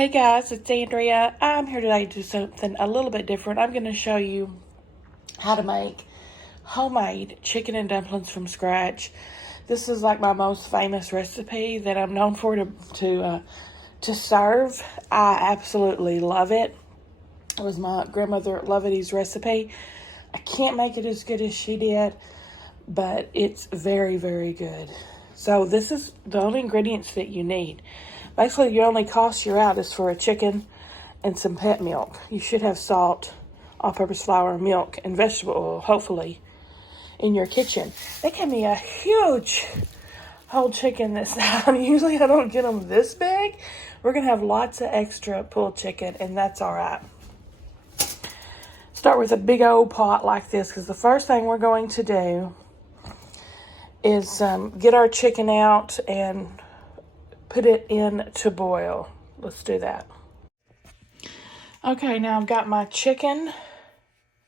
Hey guys, it's Andrea. I'm here today to do something a little bit different. I'm going to show you how to make homemade chicken and dumplings from scratch. This is like my most famous recipe that I'm known for to serve. I absolutely love it. It was my grandmother Lovettie's recipe. I can't make it as good as she did, but it's very, very good. So this is the only ingredients that you need. Basically, the only cost you're out is for a chicken and some pet milk. You should have salt, all-purpose flour, milk, and vegetable oil, hopefully, in your kitchen. They gave me a huge whole chicken this time. Usually I don't get them this big. We're going to have lots of extra pulled chicken, and that's all right. Start with a big old pot like this, because the first thing we're going to do is get our chicken out and put it in to boil. Let's do that. Okay, now I've got my chicken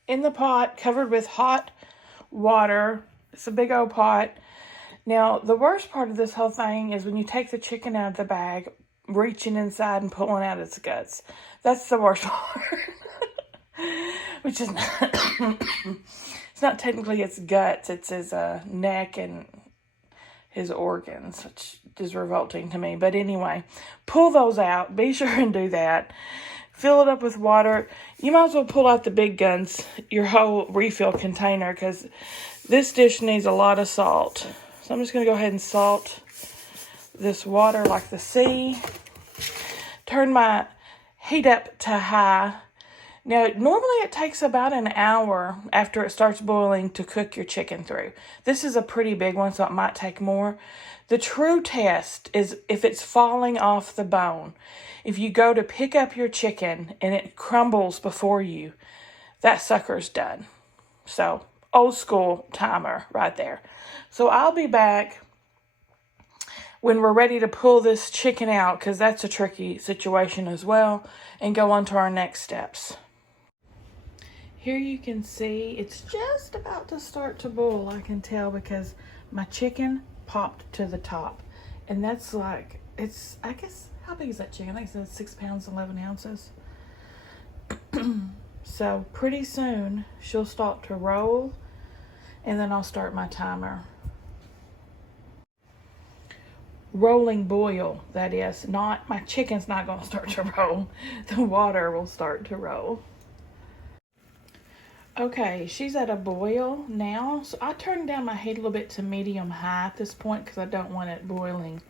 in the pot covered with hot water. It's a big old pot. Now, the worst part of this whole thing is when you take the chicken out of the bag, reaching inside and pulling out its guts. That's the worst part. Which is not, it's not technically its guts, it's his neck and his organs, which is revolting to me. But anyway, pull those out. Be sure and do that. Fill it up with water. You might as well pull out the big guns, your whole refill container, because this dish needs a lot of salt. So I'm just going to go ahead and salt this water like the sea. Turn my heat up to high. Now, normally it takes about an hour after it starts boiling to cook your chicken through. This is a pretty big one, so it might take more. The true test is if it's falling off the bone. If you go to pick up your chicken and it crumbles before you, that sucker's done. So, old school timer right there. So, I'll be back when we're ready to pull this chicken out, because that's a tricky situation as well, and go on to our next steps. Here you can see it's just about to start to boil, I can tell, because my chicken popped to the top. And that's like, it's, I guess, how big is that chicken? I think it's 6 pounds, 11 ounces. So pretty soon she'll start to roll, and then I'll start my timer. Rolling boil, that is. Not, my chicken's not going to start to roll. The water will start to roll. Okay, she's at a boil now. So I turned down my heat a little bit to medium high at this point, because I don't want it boiling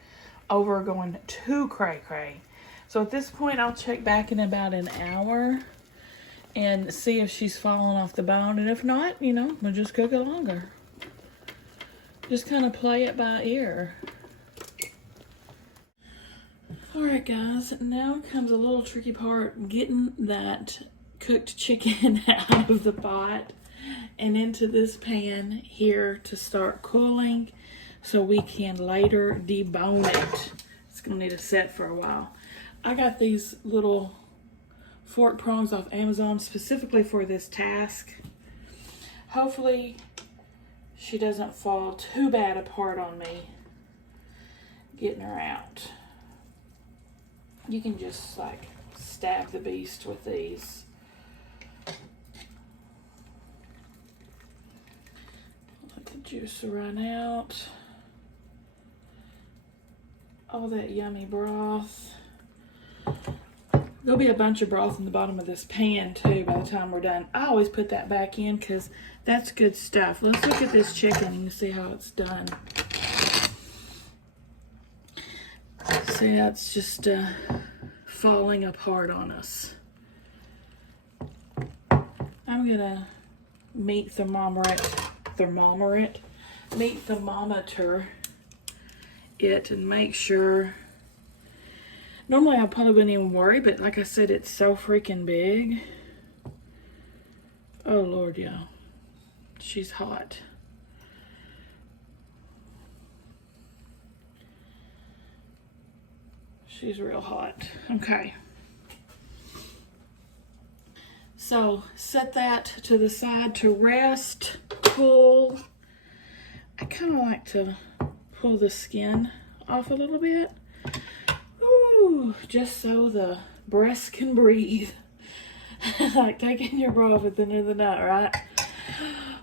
over, going too cray-cray. So at this point, I'll check back in about an hour and see if she's fallen off the bone. And if not, you know, we'll just cook it longer. Just kind of play it by ear. Alright guys, now comes a little tricky part, getting that cooked chicken out of the pot and into this pan here to start cooling so we can later debone it. It's gonna need to set for a while. I got these little fork prongs off Amazon specifically for this task. Hopefully she doesn't fall too bad apart on me getting her out. You can just like stab the beast with these. Let the juice run out. All that yummy broth. There'll be a bunch of broth in the bottom of this pan too by the time we're done. I always put that back in because that's good stuff. Let's look at this chicken and see how it's done. See, that's just falling apart on us. I'm gonna meat thermometer it and make sure. Normally I probably wouldn't even worry, but like I said, it's so freaking big. Oh Lord, y'all. She's hot. She's real hot. Okay. So set that to the side to rest, cool. I kind of like to pull the skin off a little bit. Ooh, just so the breasts can breathe. Like taking your bra off at the end of the night, right?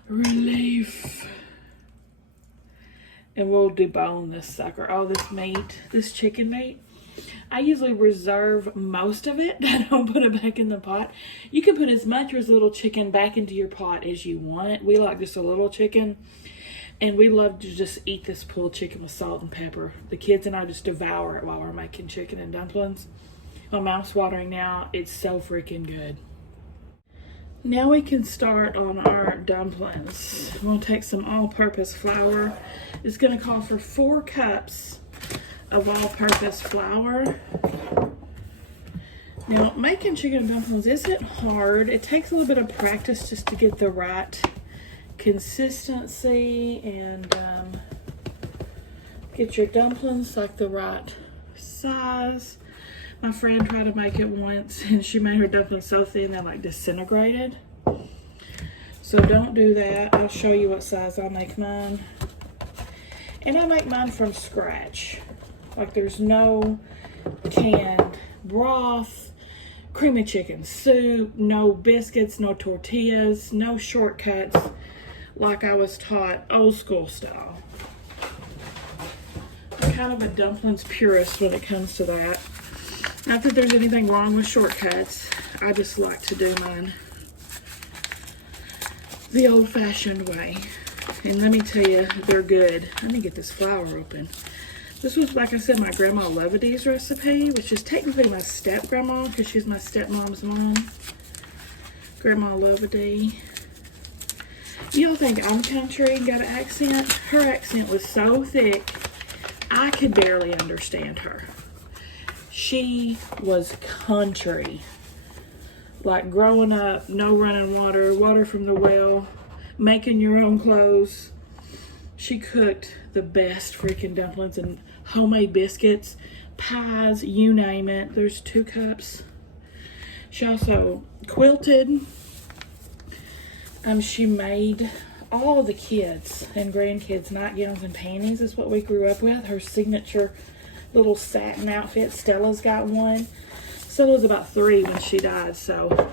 Relief. And we'll debone this sucker. Oh, this meat, this chicken meat. I usually reserve most of it. I don't put it back in the pot. You can put as much or as little chicken back into your pot as you want. We like just a little chicken. And we love to just eat this pulled chicken with salt and pepper. The kids and I just devour it while we're making chicken and dumplings. My mouth's watering now. It's so freaking good. Now we can start on our dumplings. We'll take some all-purpose flour. It's going to call for 4 cups of all-purpose flour. Now, making chicken dumplings isn't hard. It takes a little bit of practice just to get the right consistency and get your dumplings like the right size. My friend tried to make it once and she made her dumplings so thin they like disintegrated. So don't do that. I'll show you what size I make mine. And I make mine from scratch. Like there's no canned broth, creamy chicken soup, no biscuits, no tortillas, no shortcuts like I was taught old school style. I'm kind of a dumplings purist when it comes to that. Not that there's anything wrong with shortcuts. I just like to do mine the old-fashioned way. And let me tell you, they're good. Let me get this flour open. This was, like I said, my Grandma Lovedy's recipe, which is technically my step-grandma because she's my stepmom's mom. Grandma Lovedy. You'll think I'm country and got an accent. Her accent was so thick, I could barely understand her. She was country. Like growing up, no running water, water from the well, making your own clothes. She cooked the best freaking dumplings and homemade biscuits, pies, you name it. There's 2 cups. She also quilted. She made all the kids and grandkids nightgowns and panties is what we grew up with. Her signature little satin outfit. Stella's got one. Stella was about 3 when she died, so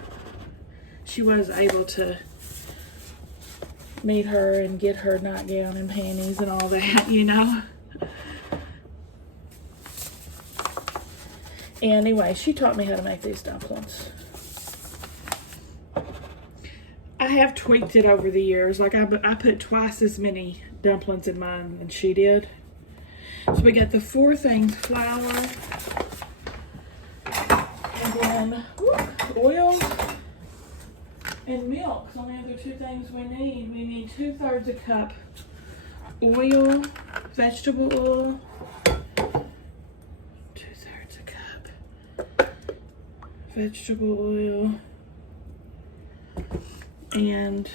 she was able to meet her and get her nightgown and panties and all that, you know. Anyway, she taught me how to make these dumplings. I have tweaked it over the years. Like I put twice as many dumplings in mine than she did. So we got the 4 things: flour, and then oil and milk. So the other 2 things we need. We need 2/3 a cup oil, vegetable oil. 2/3 a cup vegetable oil. And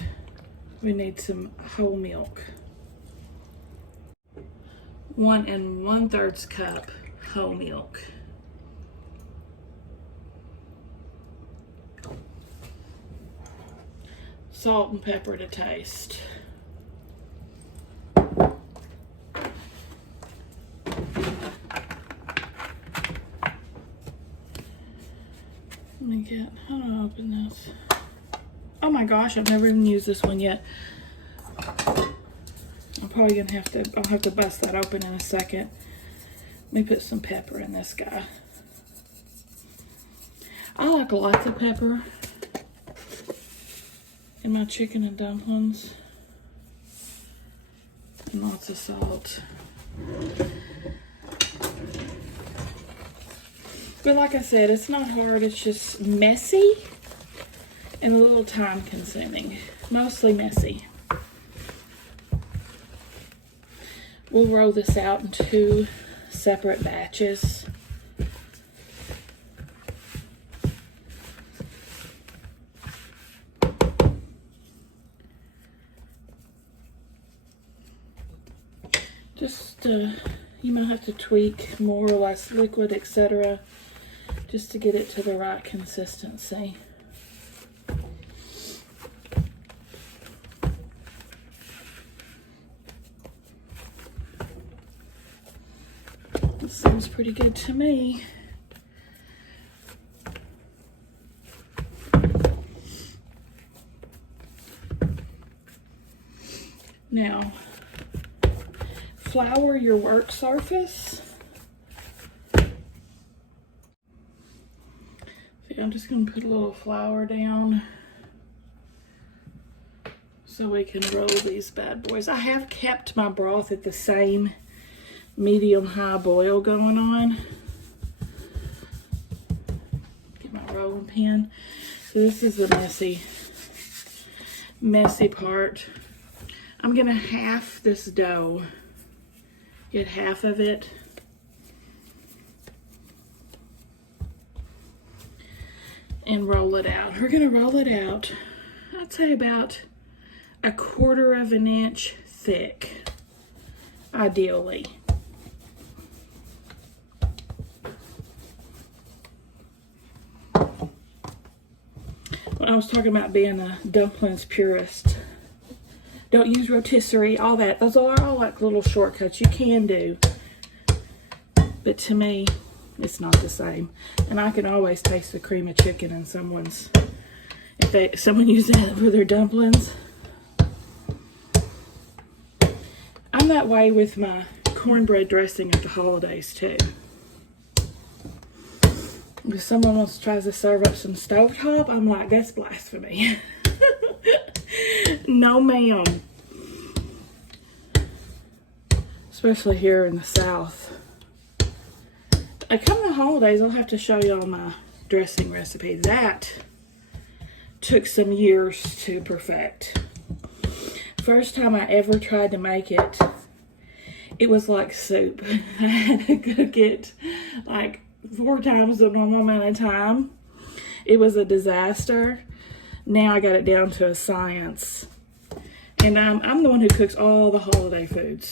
we need some whole milk. 1 1/3 cup whole milk. Salt and pepper to taste. How do I open this? Oh my gosh, I've never even used this one yet. I'm probably gonna I'll have to bust that open in a second. Let me put some pepper in this guy. I like lots of pepper in my chicken and dumplings. And lots of salt. But like I said, it's not hard, it's just messy and a little time consuming. Mostly messy. We'll roll this out in 2 separate batches. Just, you might have to tweak more or less liquid, etc., just to get it to the right consistency. This seems pretty good to me. Now, flour your work surface. See, I'm just going to put a little flour down so we can roll these bad boys. I have kept my broth at the same medium-high boil going on. Get my rolling pin. So this is the messy part. I'm gonna half this dough. Get half of it. And roll it out. We're gonna roll it out, I'd say about 1/4 of an inch thick, ideally. When I was talking about being a dumplings purist, don't use rotisserie, all that. Those are all like little shortcuts you can do. But to me, it's not the same. And I can always taste the cream of chicken in someone's, if someone uses it for their dumplings. I'm that way with my cornbread dressing at the holidays too. If someone tries to serve up some stovetop, I'm like, that's blasphemy. No ma'am. Especially here in the South. Come the holidays, I'll have to show y'all my dressing recipe. That took some years to perfect. First time I ever tried to make it, it was like soup. I had to cook it like 4 times the normal amount of time. It was a disaster. Now I got it down to a science. And I'm the one who cooks all the holiday foods.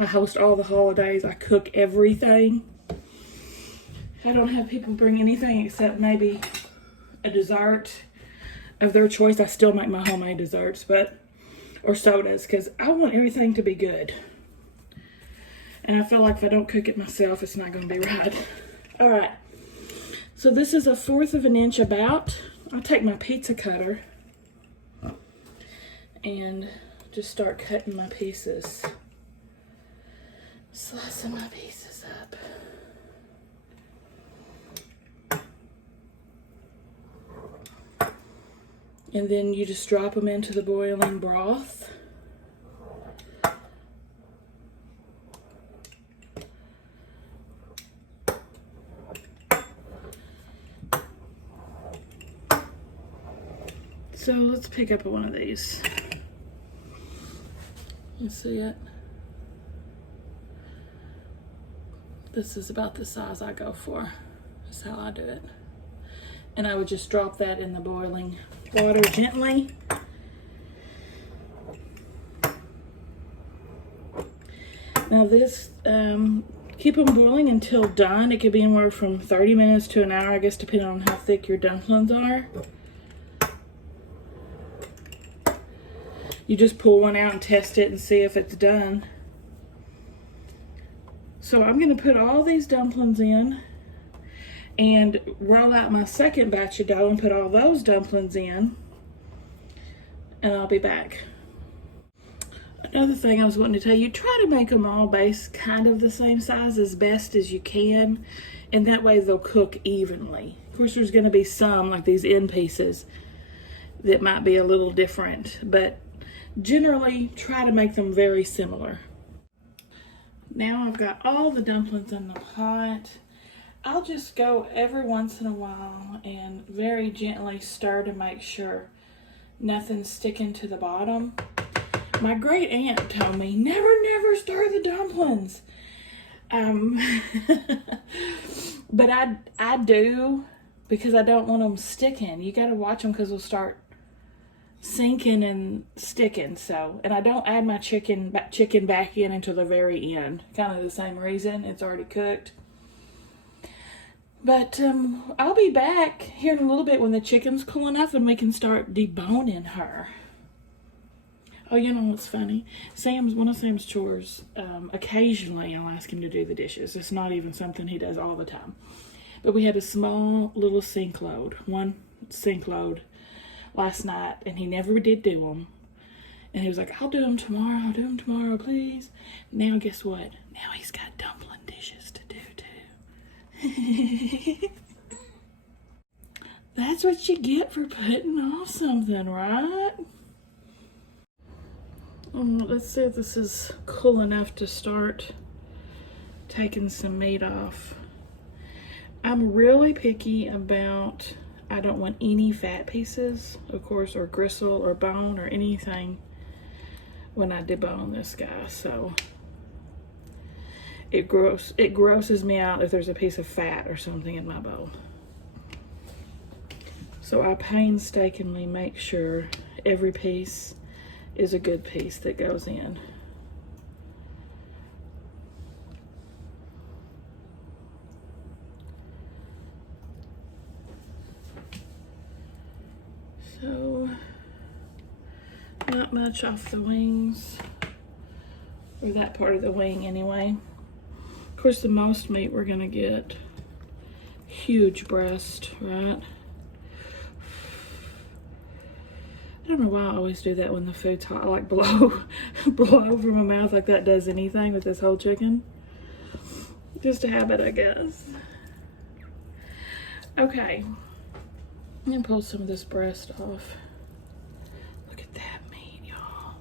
I host all the holidays. I cook everything. I don't have people bring anything except maybe a dessert of their choice. I still make my homemade desserts, or sodas, because I want everything to be good. And I feel like if I don't cook it myself, it's not going to be right. All right. So this is 1/4 of an inch about. I'll take my pizza cutter and just start cutting my pieces. Slicing my pieces up. And then you just drop them into the boiling broth. So let's pick up one of these. You see it? This is about the size I go for. That's how I do it. And I would just drop that in the boiling water gently. Now this, keep them boiling until done. It could be anywhere from 30 minutes to an hour, I guess, depending on how thick your dumplings are. You just pull one out and test it and see if it's done. So I'm going to put all these dumplings in and roll out my second batch of dough and put all those dumplings in, and I'll be back. Another thing I was wanting to tell you, try to make them all base kind of the same size as best as you can, and that way they'll cook evenly. Of course, there's going to be some, like these end pieces, that might be a little different, but generally try to make them very similar. Now I've got all the dumplings in the pot. I'll just go every once in a while and very gently stir to make sure nothing's sticking to the bottom. My great aunt told me, never stir the dumplings. But I do, because I don't want them sticking. You got to watch them because they'll start sinking and sticking. So, and I don't add my chicken back in until the very end. Kind of the same reason, it's already cooked. But I'll be back here in a little bit when the chicken's cool enough and we can start deboning her. Oh, you know what's funny? One of Sam's chores, occasionally I'll ask him to do the dishes. It's not even something he does all the time. But we had a small little one sink load last night, and he never did do them. And he was like, I'll do them tomorrow, please. Now guess what? Now he's got dumpling dishes to do too. That's what you get for putting off something, right? Let's see if this is cool enough to start taking some meat off. I'm really picky about, I don't want any fat pieces, of course, or gristle or bone or anything when I debone this guy. So it grosses me out if there's a piece of fat or something in my bowl. So I painstakingly make sure every piece is a good piece that goes in. So, not much off the wings, or that part of the wing anyway. Of course, the most meat we're gonna get, huge breast, right? I don't know why I always do that when the food's hot. I like blow from my mouth like that does anything with this whole chicken. Just a habit, I guess. Okay, I'm gonna pull some of this breast off. Look at that meat, y'all.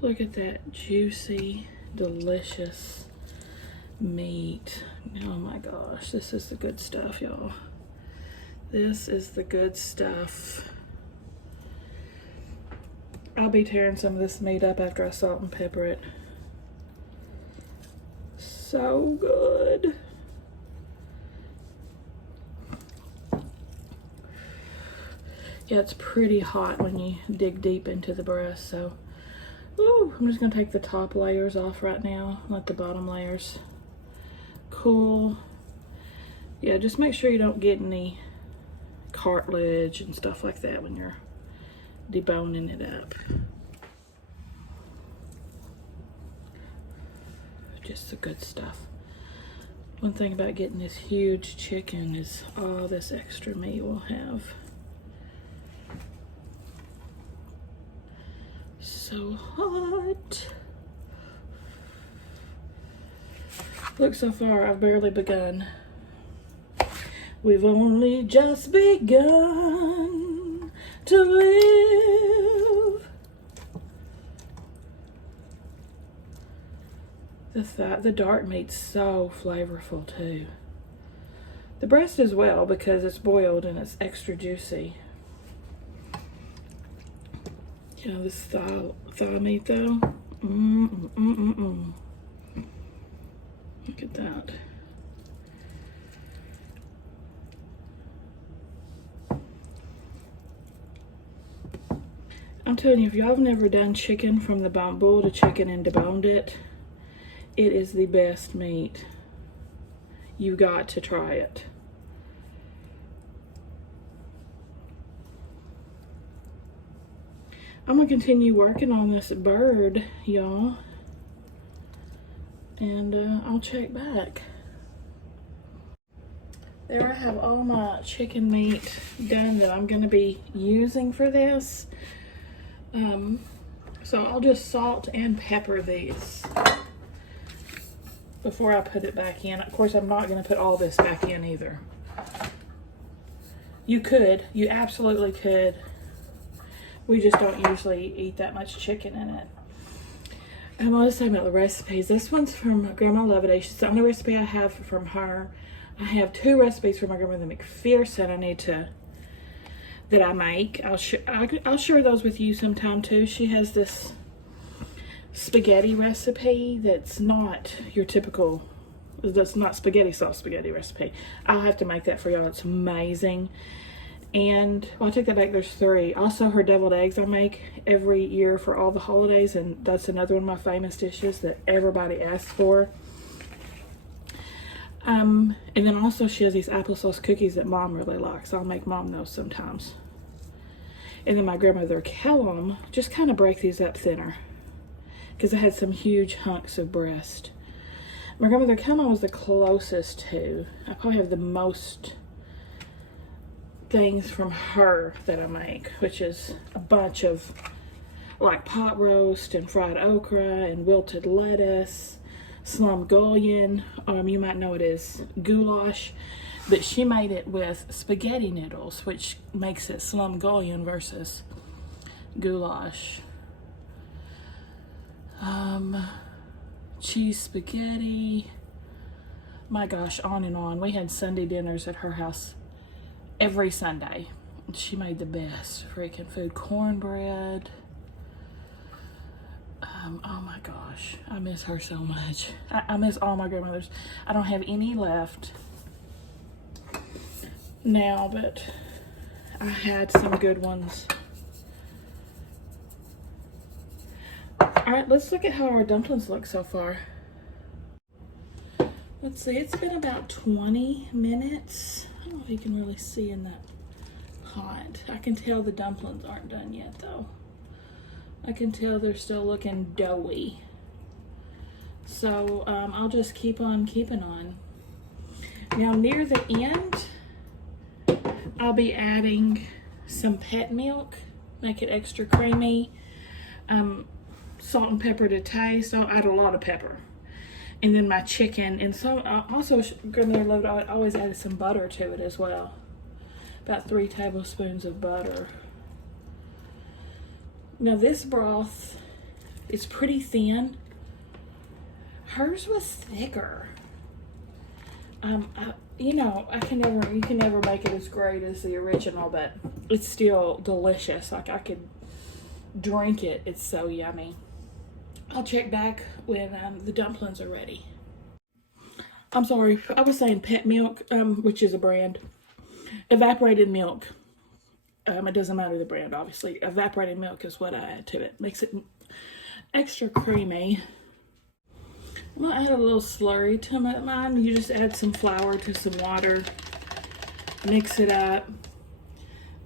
Look at that juicy, delicious meat. Oh my gosh, this is the good stuff, y'all. This is the good stuff. I'll be tearing some of this meat up after I salt and pepper it. So good. Yeah, it's pretty hot when you dig deep into the breast, so ooh, I'm just gonna take the top layers off right now, let the bottom layers cool. Yeah, just make sure you don't get any cartilage and stuff like that when you're deboning it up. Just the good stuff. One thing about getting this huge chicken is all this extra meat we'll have. So hot. Look, so far I've barely begun. We've only just begun to live. The dark meat's so flavorful too. The breast as well, because it's boiled and it's extra juicy. You know, this thigh meat though. Look at that. I'm telling you, if y'all have never done chicken from the bull to chicken and deboned it, it is the best meat. You got to try it. I'm gonna continue working on this bird, y'all, and I'll check back. There I have all my chicken meat done that I'm gonna be using for this. So I'll just salt and pepper these before I put it back in. Of course, I'm not gonna put all this back in either. You could, you absolutely could. We just don't usually eat that much chicken in it. I'm always talking about the recipes. This one's from Grandma Loveday. It's the only recipe I have from her. I have 2 recipes from my grandmother McPherson that I make. I'll share those with you sometime too. She has this spaghetti recipe that's not your typical, that's not spaghetti sauce spaghetti recipe. I'll have to make that for y'all. It's amazing. And well, I take that back, there's 3. Also, her deviled eggs I make every year for all the holidays, and that's another one of my famous dishes that everybody asks for. And then also she has these applesauce cookies that Mom really likes. I'll make Mom those sometimes. And then my grandmother Kellum, just kind of break these up thinner because I had some huge hunks of breast. My grandmother Kellum was the closest to. I probably have the most things from her that I make, which is a bunch of like pot roast and fried okra and wilted lettuce, slumgullion, you might know it as goulash, but she made it with spaghetti noodles, which makes it slumgullion versus goulash. Cheese spaghetti, my gosh, on and on. We had Sunday dinners at her house every Sunday. She made the best freaking food. Cornbread. Oh my gosh, I miss her so much. I miss all my grandmothers. I don't have any left now, but I had some good ones. All right, let's look at how our dumplings look so far. Let's see, it's been about 20 minutes. I don't know if you can really see in that pot. I can tell the dumplings aren't done yet though. I can tell they're still looking doughy. So I'll just keep on keeping on. Now near the end, I'll be adding some pet milk, make it extra creamy. Salt and pepper to taste. I'll add a lot of pepper. And then my chicken, and so also grandmother loved, I always added some butter to it as well. About 3 tablespoons of butter. Now this broth is pretty thin. Hers was thicker. You know, you can never make it as great as the original, but it's still delicious. Like I could drink it. It's so yummy. I'll check back when the dumplings are ready. I'm sorry, I was saying pet milk, which is a brand. Evaporated milk. It doesn't matter the brand, obviously. Evaporated milk is what I add to it. Makes it extra creamy. I'm gonna add a little slurry to mine. You just add some flour to some water, mix it up,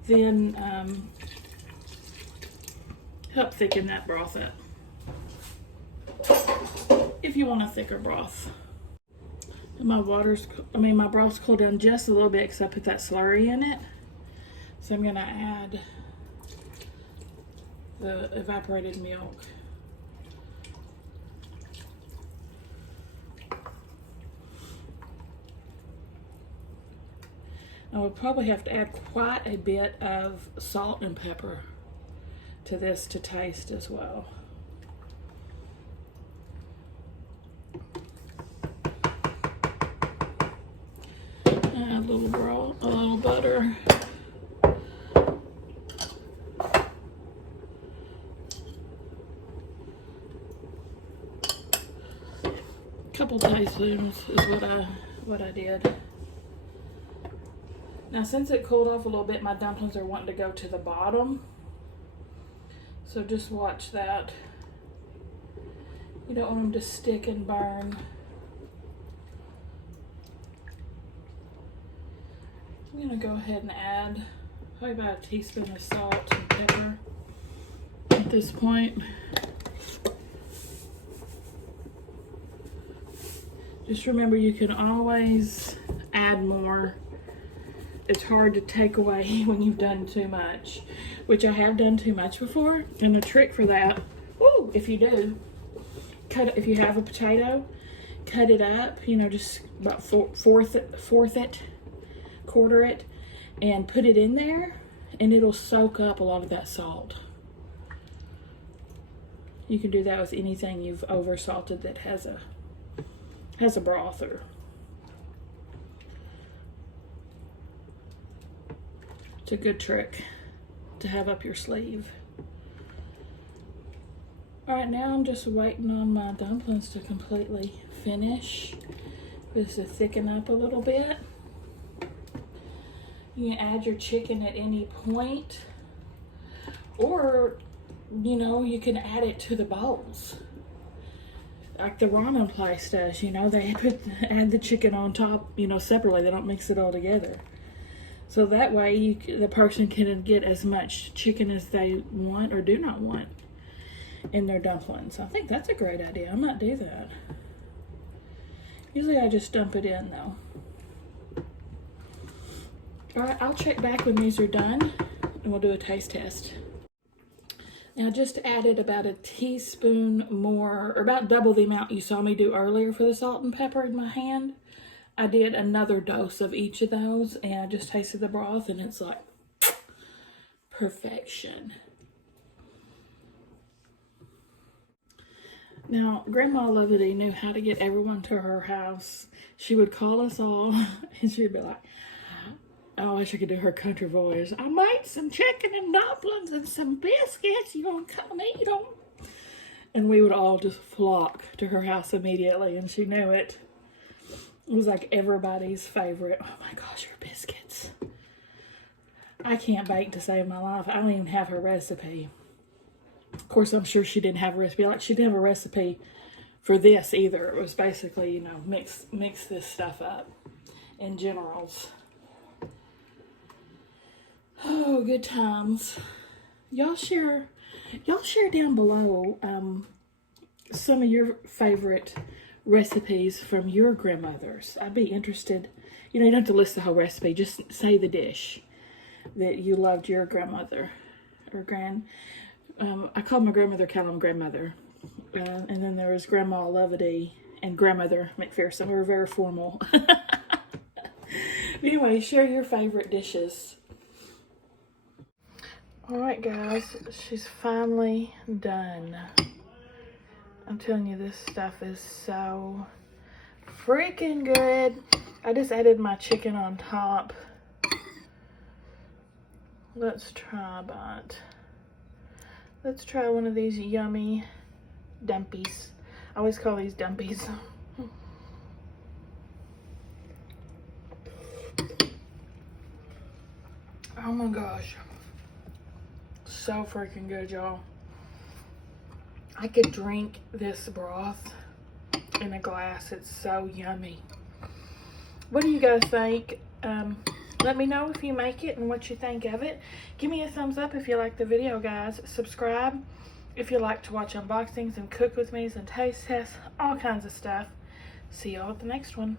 then help thicken that broth up. If you want a thicker broth. And my broth's cooled down just a little bit because I put that slurry in it. So I'm gonna add the evaporated milk. I would probably have to add quite a bit of salt and pepper to this to taste as well. Add a little butter. Couple teaspoons is what I did. Now since it cooled off a little bit, my dumplings are wanting to go to the bottom. So just watch that. You don't want them to stick and burn. I'm gonna go ahead and add probably about a teaspoon of salt and pepper at this point. Just remember, you can always add more. It's hard to take away when you've done too much, which I have done too much before. And a trick for that, if you do, if you have a potato, cut it up, you know, just about fourth it, quarter it, and put it in there, and it'll soak up a lot of that salt. You can do that with anything you've over salted that has a broth. Or it's a good trick to have up your sleeve. All right, now I'm just waiting on my dumplings to completely finish. Just to thicken up a little bit. You can add your chicken at any point, or you know, you can add it to the bowls like the ramen place does. You know, they add the chicken on top, you know, separately. They don't mix it all together. So that way the person can get as much chicken as they want or do not want in their dumplings. I think that's a great idea. I might do that. Usually I just dump it in though. All right, I'll check back when these are done and we'll do a taste test. Now I just added about a teaspoon more, or about double the amount you saw me do earlier for the salt and pepper in my hand. I did another dose of each of those, and I just tasted the broth, and it's like perfection. Now, Grandma Loveity knew how to get everyone to her house. She would call us all, and she'd be like, I wish I could do her country voice. I made some chicken and dumplings and some biscuits. You want to come eat them? And we would all just flock to her house immediately, and she knew it. It was like everybody's favorite. Oh my gosh, her biscuits. I can't bake to save my life. I don't even have her recipe. Of course, I'm sure she didn't have a recipe. Like, she didn't have a recipe for this either. It was basically, you know, mix this stuff up in generals. Oh, good times. Y'all share down below some of your favorite recipes from your grandmothers. I'd be interested. You know, you don't have to list the whole recipe. Just say the dish that you loved your grandmother or I called my grandmother Callum grandmother. And then there was Grandma Loveity and Grandmother McPherson. We were very formal. Anyway, share your favorite dishes. Alright guys, she's finally done. I'm telling you, this stuff is so freaking good. I just added my chicken on top. Let's try a bite. Let's try one of these yummy dumpies. I always call these dumpies. Oh my gosh. So freaking good, y'all. I could drink this broth in a glass. It's so yummy. What do you guys think? Let me know if you make it and what you think of it. Give me a thumbs up if you like the video, guys. Subscribe if you like to watch unboxings and cook with me and taste tests, all kinds of stuff. See y'all at the next one.